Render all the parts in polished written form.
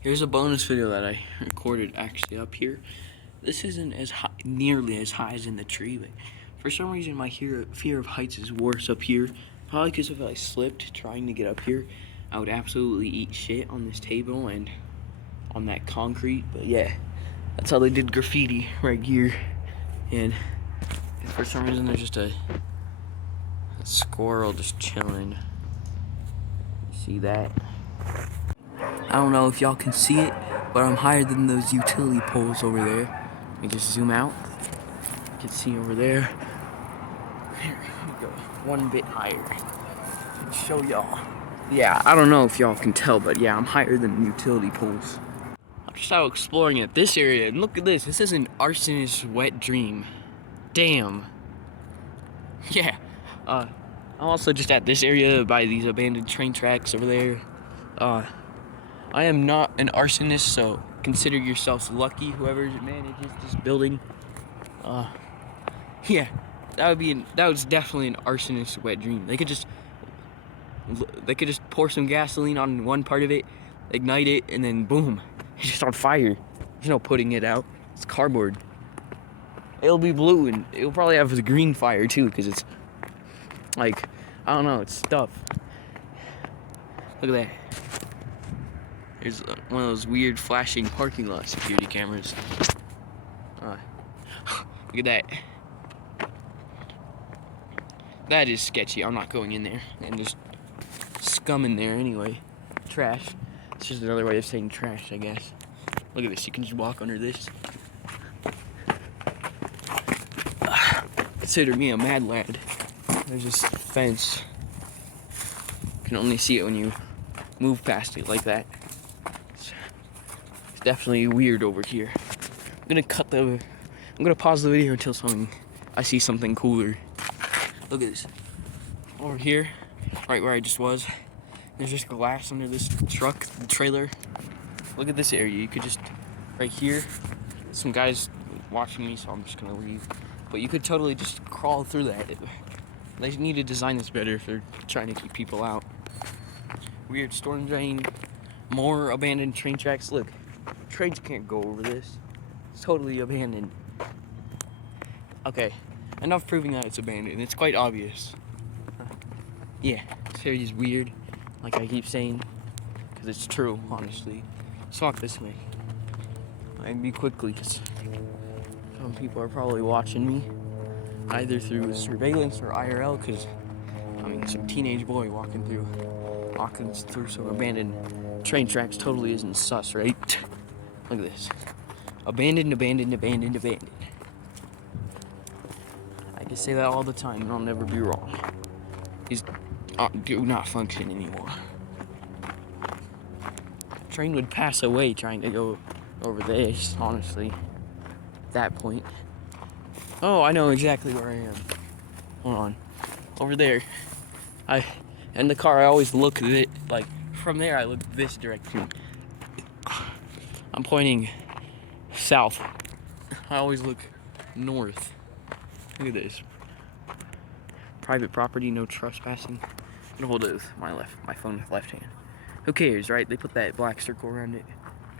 Here's a bonus video that I recorded actually up here. This isn't as high, nearly as high as in the tree, but for some reason my fear of heights is worse up here. Probably because if I slipped trying to get up here, I would absolutely eat shit on this table and on that concrete. But yeah, that's how they did graffiti right here. And for some reason there's just a squirrel just chilling. You see that? I don't know if y'all can see it, but I'm higher than those utility poles over there. Let me just zoom out. You can see over there. Here we go. One bit higher. Show y'all. Yeah, I don't know if y'all can tell, but yeah, I'm higher than utility poles. I'm just out exploring at this area, and look at this. This is an arsonist's wet dream. Damn. Yeah. I'm also just at this area by these abandoned train tracks over there. I am not an arsonist, so consider yourselves lucky, whoever manages this building. Yeah, that was definitely an arsonist's wet dream. They could just pour some gasoline on one part of it, ignite it, and then boom, it's just on fire. There's no putting it out. It's cardboard. It'll be blue, and it'll probably have a green fire too, because it's like, I don't know, it's stuff. Look at that. There's one of those weird flashing parking lot security cameras. Look at that. That is sketchy. I'm not going in there. And there's scum in there anyway. Trash. It's just another way of saying trash, I guess. Look at this. You can just walk under this. Consider me a mad lad. There's this fence. You can only see it when you move past it like that. It's definitely weird over here. I'm gonna pause the video until I see something cooler. Look at this. Over here, right where I just was, there's just glass under this truck, the trailer. Look at this area. You could just, right here, some guys watching me, so I'm just gonna leave. But you could totally just crawl through that. They need to design this better if they're trying to keep people out. Weird storm drain, more abandoned train tracks. Look, trains can't go over this. It's totally abandoned. Okay, enough proving that it's abandoned. It's quite obvious. Yeah, this area is weird, like I keep saying, because it's true, honestly. Let's walk this way. And be quickly, because some people are probably watching me, either through surveillance or IRL, because, I mean, some teenage boy walking through some abandoned train tracks totally isn't sus, right? Look at this. Abandoned, abandoned, abandoned, abandoned. I can say that all the time and I'll never be wrong. These do not function anymore. A train would pass away trying to go over this, honestly. At that point. Oh, I know exactly where I am. Hold on. Over there. In the car I always look at it, like, from there I look this direction. I'm pointing south. I always look north. Look at this. Private property, no trespassing. I'm gonna hold it with my phone with left hand. Who cares, right? They put that black circle around it.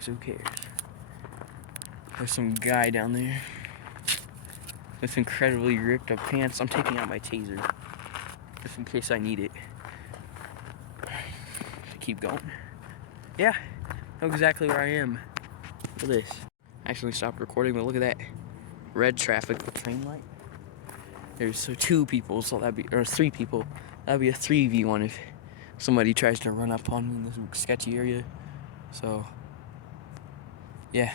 So who cares? There's some guy down there with incredibly ripped up pants. I'm taking out my taser just in case I need it. Keep going. Yeah, I know exactly where I am. Look at this. I actually stopped recording, but look at that. Red traffic with train light. There's two people, so or 3 people. That'd be a 3v1 if somebody tries to run up on me in this sketchy area. So, yeah.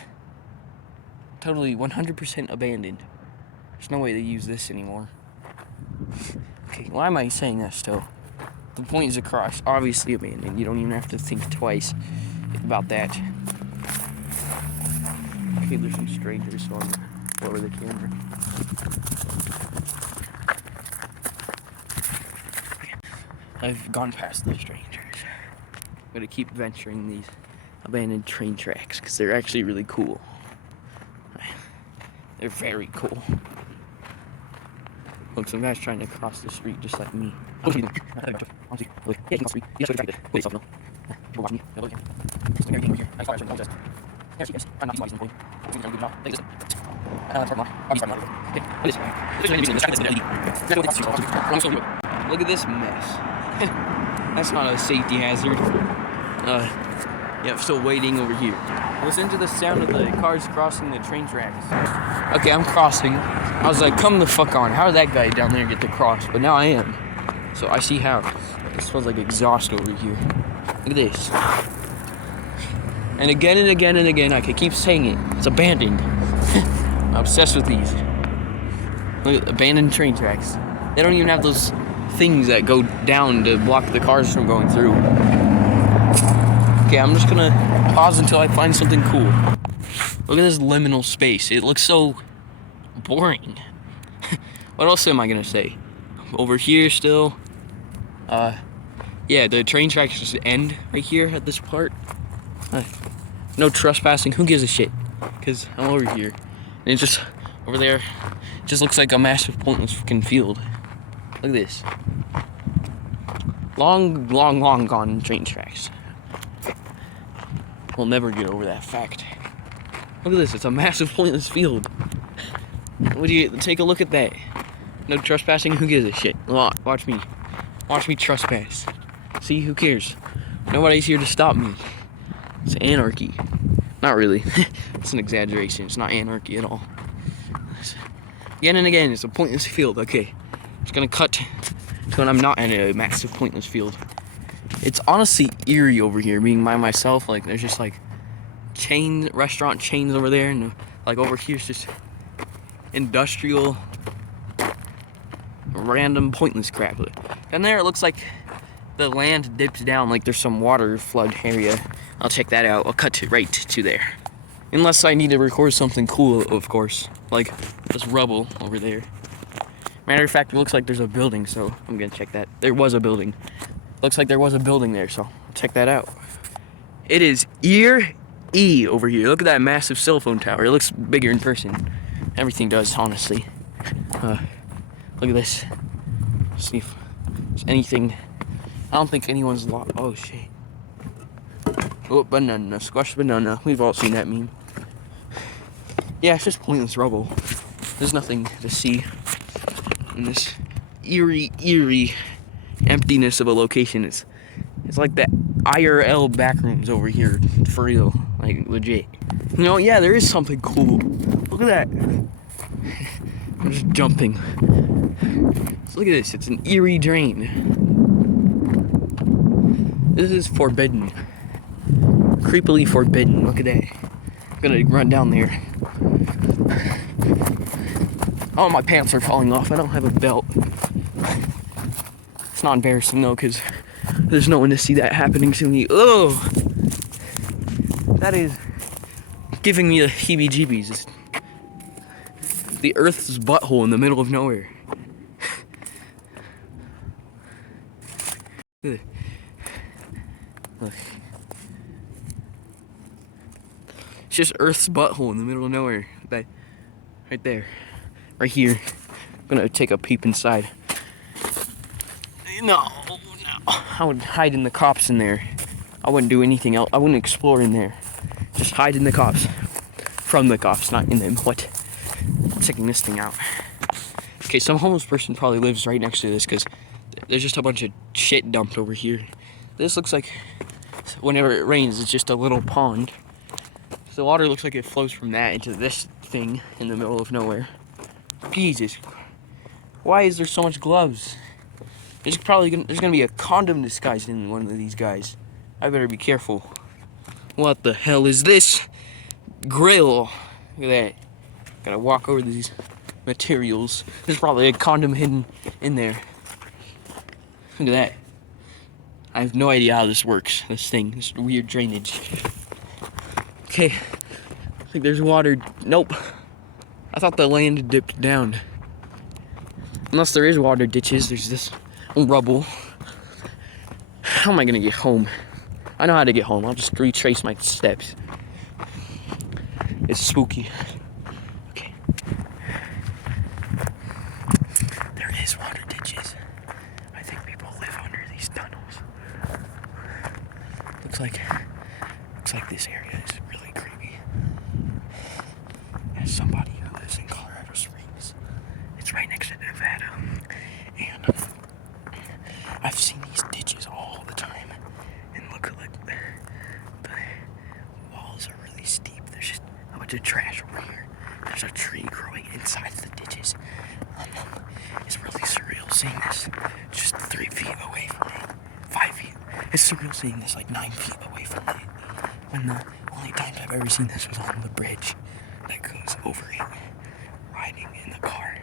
Totally 100% abandoned. There's no way to use this anymore. Okay, why am I saying that still? The point is across. Obviously abandoned. You don't even have to think twice about that. Okay, there's some strangers, so I'm gonna lower the camera. I've gone past the strangers. I'm gonna keep venturing these abandoned train tracks because they're actually really cool. They're very cool. Look, some guy's trying to cross the street just like me. Look at this mess. That's not a safety hazard. Yeah, I'm still waiting over here. Listen to the sound of the cars crossing the train tracks. Okay, I'm crossing. I was like, come the fuck on. How did that guy down there get to cross? But now I am. So I see how. It smells like exhaust over here. Look at this. And again and again and again, I could keep saying it. It's abandoned. I'm obsessed with these. Look at abandoned train tracks. They don't even have those things that go down to block the cars from going through. Okay, I'm just gonna pause until I find something cool. Look at this liminal space. It looks so boring. What else am I gonna say? Over here still. Yeah, the train tracks just end right here at this part. No trespassing. Who gives a shit? Because I'm over here. And it just, over there, it just looks like a massive pointless freaking field. Look at this. Long, long, long gone train tracks. We'll never get over that fact. Look at this. It's a massive pointless field. Would you take a look at that? No trespassing. Who gives a shit? Watch me. Watch me trespass. See, who cares? Nobody's here to stop me. It's anarchy. Not really. It's an exaggeration. It's not anarchy at all. Again and again, it's a pointless field. Okay, it's gonna cut to when I'm not in a massive pointless field. It's honestly eerie over here, being by myself. Like, there's just like restaurant chains over there, and like over here it's just industrial, random pointless crap. And there it looks like the land dips down, like there's some water flood area. I'll check that out. I'll cut to right to there. Unless I need to record something cool, of course. Like this rubble over there. Matter of fact, it looks like there's a building, so I'm gonna check that. There was a building. Looks like there was a building there, so I'll check that out. It is eerie over here. Look at that massive cell phone tower. It looks bigger in person. Everything does, honestly. Look at this. See if there's anything. I don't think anyone's lost. Oh shit. Oh, banana, squash banana. We've all seen that meme. Yeah, it's just pointless rubble. There's nothing to see in this eerie emptiness of a location. It's like the IRL backrooms over here, for real, like legit. You know, yeah, there is something cool. Look at that. I'm just jumping. So look at this. It's an eerie drain. This is forbidden. Creepily forbidden. Look at that. I'm gonna run down there. Oh, my pants are falling off. I don't have a belt. It's not embarrassing though, because there's no one to see that happening to me. Oh, that is giving me the heebie-jeebies. It's the Earth's butthole in the middle of nowhere. Look. It's just Earth's butthole in the middle of nowhere. That right there. Right here. I'm gonna take a peep inside. No. I would hide in the cops in there. I wouldn't do anything else. I wouldn't explore in there. Just hide in the cops. From the cops, not in them. What? I'm checking this thing out. Okay, some homeless person probably lives right next to this, because there's just a bunch of shit dumped over here. This looks like, whenever it rains, it's just a little pond. So the water looks like it flows from that into this thing in the middle of nowhere. Jesus. Why is there so much gloves? There's gonna be a condom disguised in one of these guys. I better be careful. What the hell is this? Grill. Look at that. Gotta walk over these materials. There's probably a condom hidden in there. Look at that. I have no idea how this works. This thing. This weird drainage. Okay. I think there's water. Nope. I thought the land dipped down. Unless there is water ditches, there's this rubble. How am I gonna get home? I know how to get home. I'll just retrace my steps. It's spooky. Okay. There is water ditches. I think people live under these tunnels. Looks like this area. area is really creepy. As somebody who lives in Colorado Springs, it's right next to Nevada, and I've seen these ditches all the time. And look at the walls are really steep. There's just a bunch of trash over here. There's a tree growing inside the ditches. It's really surreal seeing this just 3 feet away from me. 5 feet. It's surreal seeing this like 9 feet away from me. When the only times I've ever seen this was on the bridge that goes over it. Riding in the car.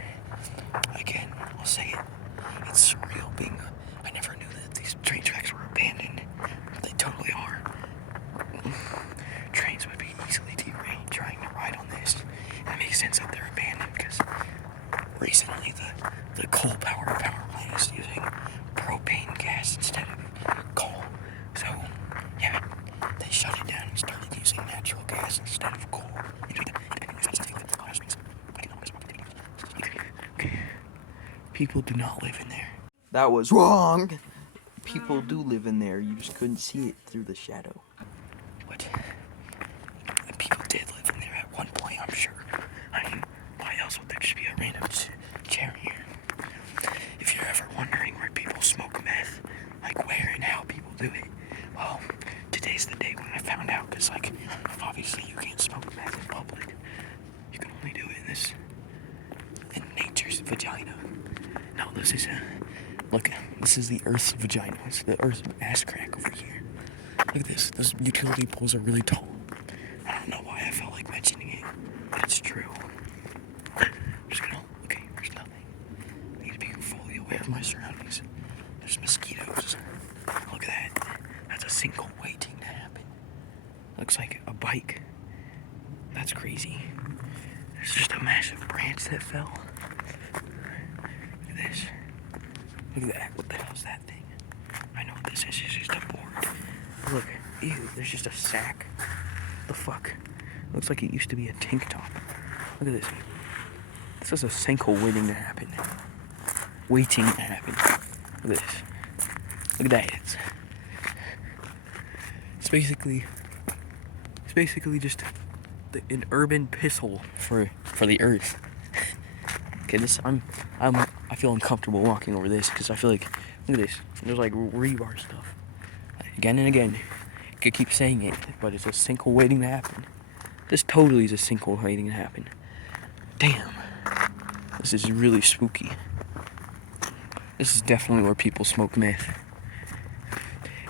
Again, I'll say it. It's surreal being. I never knew that these train tracks were abandoned. But they totally are. Trains would be easily derailed trying to ride on this. And it makes sense that they're abandoned because recently the coal-powered power plant is using propane gas instead of coal. So, yeah, they shut it down and started using natural gas instead of coal. Okay. People do not live in there. That was wrong! People do live in there, you just couldn't see it through the shadow. But people did live in there at one point, I'm sure. I mean, why else would there just be a random chair here? If you're ever wondering where people smoke meth, like where and how people do it, well, today's the day when I found out, because, like, obviously you can't smoke meth in public. You can only do it in nature's vagina. No, this is the Earth's vagina. It's the Earth's ass crack over here. Look at this. Those utility poles are really tall. I don't know why I felt like mentioning it, but it's true. I'm just gonna, okay, there's nothing. I need to be fully aware of my surroundings. There's mosquitoes. Look at that. That's a sinkhole waiting to happen. Looks like a bike. That's crazy. There's just a massive branch that fell. Look at this. Look at that. What the hell is that thing? I know what this is. It's just a board. Look. Ew, there's just a sack. What the fuck? Looks like it used to be a tank top. Look at this. This is a sinkhole waiting to happen. Waiting to happen. Look at this. Look at that. It's basically just an urban piss hole for the earth. Okay, I feel uncomfortable walking over this because I feel like, look at this. There's like rebar stuff. Again and again. I could keep saying it, but it's a sinkhole waiting to happen. This totally is a sinkhole waiting to happen. Damn. This is really spooky. This is definitely where people smoke meth.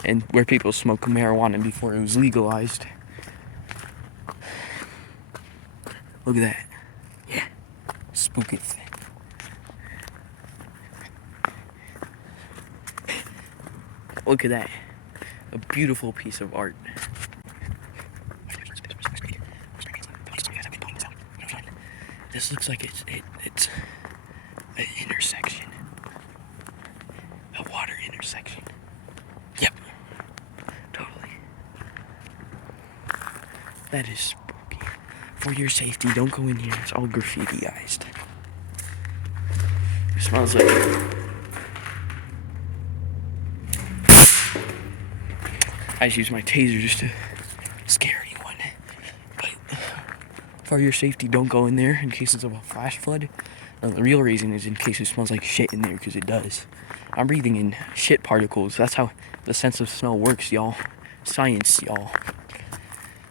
And where people smoke marijuana before it was legalized. Look at that. Yeah. Spooky thing. Look at that. A beautiful piece of art. This looks like it's an intersection. A water intersection. Yep. Totally. That is spooky. For your safety, don't go in here. It's all graffitiized. It smells like... I just use my taser just to scare anyone. But for your safety, don't go in there in cases of a flash flood. The real reason is in case it smells like shit in there, because it does. I'm breathing in shit particles. That's how the sense of smell works, y'all. Science, y'all.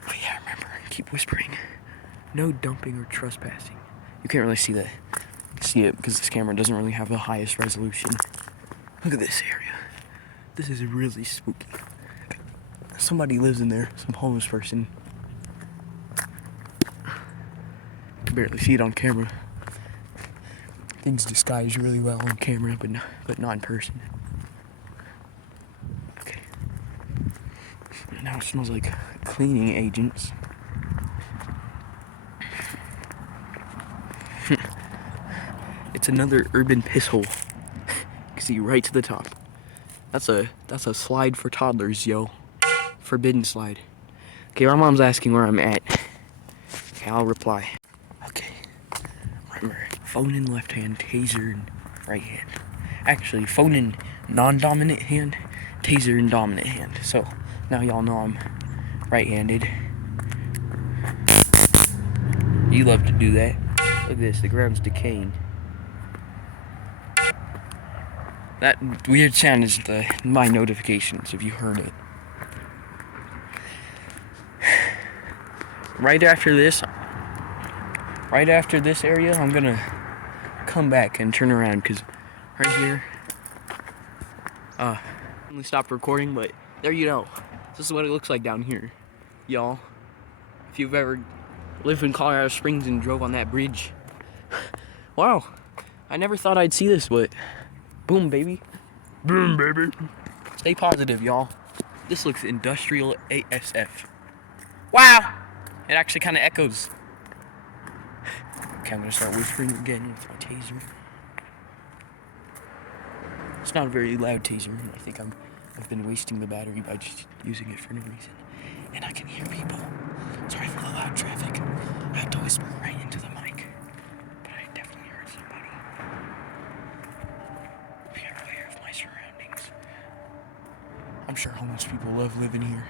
But yeah, remember, keep whispering. No dumping or trespassing. You can't really see it because this camera doesn't really have the highest resolution. Look at this area. This is really spooky. Somebody lives in there, some homeless person. You can barely see it on camera. Things disguise really well on camera, but not in person. Okay. Now it smells like cleaning agents. It's another urban piss hole. You can see right to the top. That's a slide for toddlers, yo. Forbidden slide. Okay, my mom's asking where I'm at. Okay, I'll reply. Okay. Remember, phone in left hand, taser in right hand. Actually, phone in non-dominant hand, taser in dominant hand. So now y'all know I'm right-handed. You love to do that. Look at this, the ground's decaying. That weird sound is my notifications, if you heard it. Right after this area, I'm gonna come back and turn around, because right here, I'm gonna stop recording, but there you go. This is what it looks like down here, y'all. If you've ever lived in Colorado Springs and drove on that bridge. Wow, I never thought I'd see this, but boom, baby. Boom, baby. Stay positive, y'all. This looks industrial ASF. Wow! It actually kind of echoes. Okay, I'm gonna start whispering again with my taser. It's not a very loud taser. I think I've been wasting the battery by just using it for no reason. And I can hear people. Sorry for the loud traffic. I had to whisper right into the mic. But I definitely heard somebody. Be aware of my surroundings. I'm sure homeless people love living here,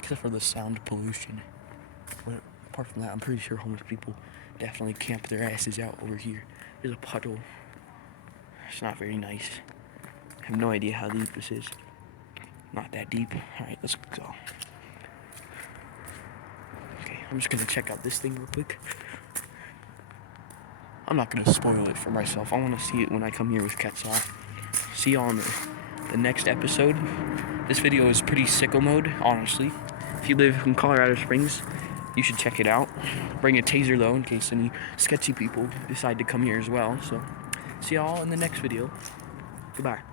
except for the sound pollution. But apart from that, I'm pretty sure homeless people definitely camp their asses out over here. There's a puddle. It's not very nice. I have no idea how deep this is. Not that deep. Alright, let's go. Okay, I'm just gonna check out this thing real quick. I'm not gonna spoil it for myself. I wanna see it when I come here with Quetzal. See y'all on the next episode. This video is pretty sicko mode, honestly. If you live in Colorado Springs, you should check it out. Bring a taser though, in case any sketchy people decide to come here as well. So, see y'all in the next video. Goodbye.